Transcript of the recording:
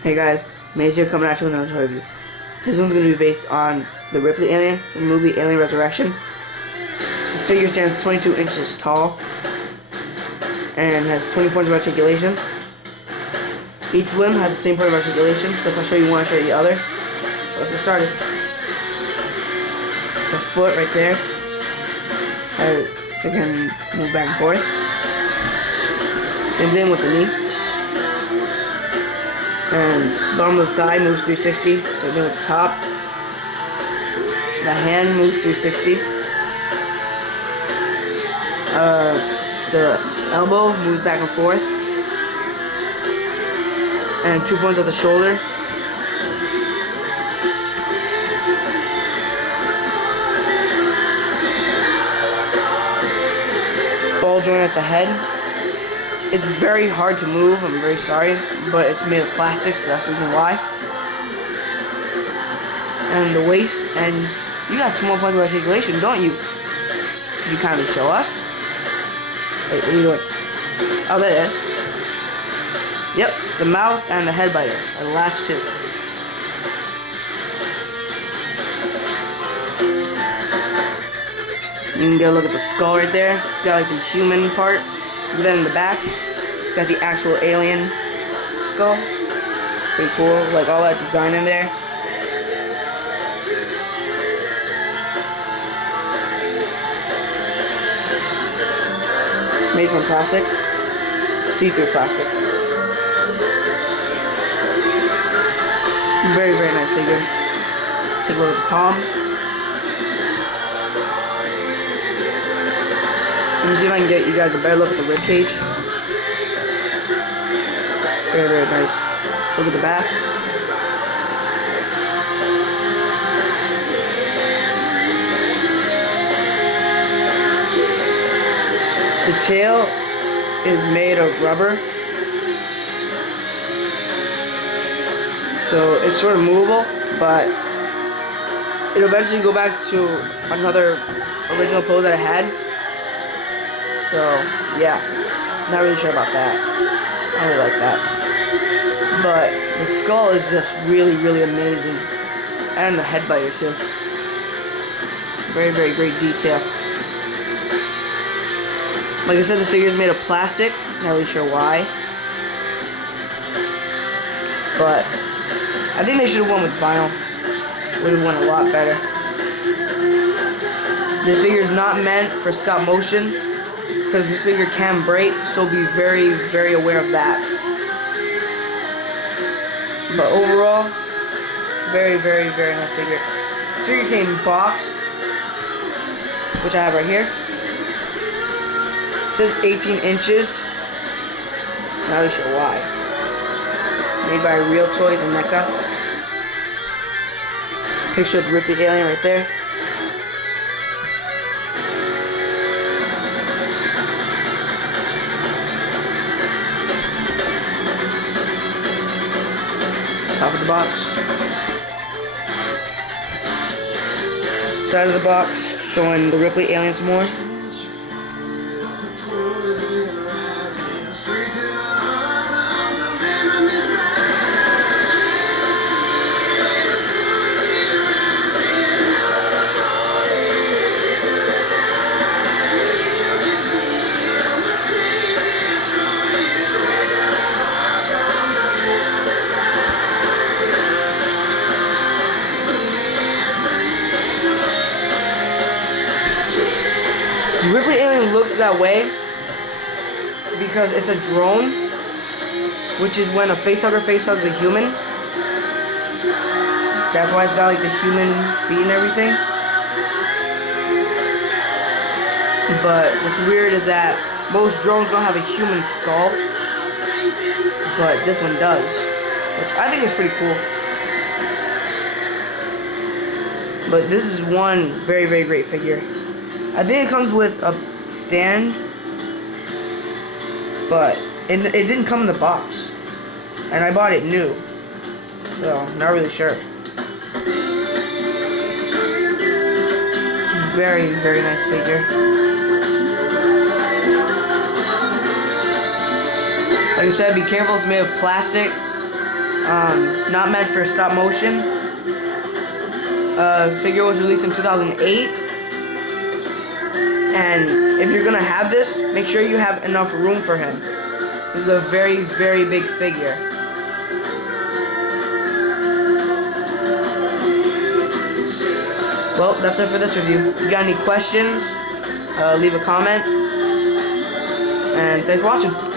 Hey guys, Maze here coming at you with another toy review. This one's going to be based on the Ripley Alien from the movie Alien Resurrection. This figure stands 22 inches tall and has 20 points of articulation. Each limb has the same point of articulation, so if I show you one, I'll show you the other. So let's get started. The foot right there, it can move back and forth. Same thing with the knee. And bottom of the thigh moves 360, same thing with the top. The hand moves 360. The elbow moves back and forth. And 2 points at the shoulder. Ball joint at the head. It's very hard to move, I'm very sorry, but it's made of plastic, so that's the reason why. And the waist, and you got 2 more points of articulation, don't you? Could you kindly show us? Wait, what are you doing? Oh, there it is. Yep, the mouth and the head biter are the last two. You can get a look at the skull right there. It's got like the human part. And then in the back, it's got the actual alien skull. Pretty cool, like all that design in there. Made from plastic, see-through plastic. Very, very nice figure. Take a look at the palm. Let me see if I can get you guys a better look at the rib cage. Very, very nice. Look at the back. The tail is made of rubber. So it's sort of movable, but it'll eventually go back to another original pose that it had. So, yeah, not really sure about that. I really like that. But the skull is just really, really amazing. And the head biter too. Very, very great detail. Like I said, this figure is made of plastic. Not really sure why. But I think they should have won with vinyl. Would have won a lot better. This figure is not meant for stop motion, because this figure can break, so be very, very aware of that. But overall, very, very, very nice figure. This figure came boxed, which I have right here. It says 18 inches. Not really sure why. Made by Real Toys and Neca. Picture of the Ripley Alien right there. Top of the box. Side of the box showing the Ripley Alien some more. The Ripley Alien looks that way because it's a drone, which is when a facehugger facehugs a human. That's why it's got like the human feet and everything. But what's weird is that most drones don't have a human skull, but this one does, which I think is pretty cool. But this is one very, very great figure. I think it comes with a stand, but it didn't come in the box, and I bought it new, so not really sure. Very, very nice figure. Like I said, be careful, it's made of plastic. not meant for stop motion. Figure was released in 2008. And if you're gonna have this, make sure you have enough room for him. This is a very, very big figure. Well, that's it for this review. If you got any questions, leave a comment. And thanks for watching.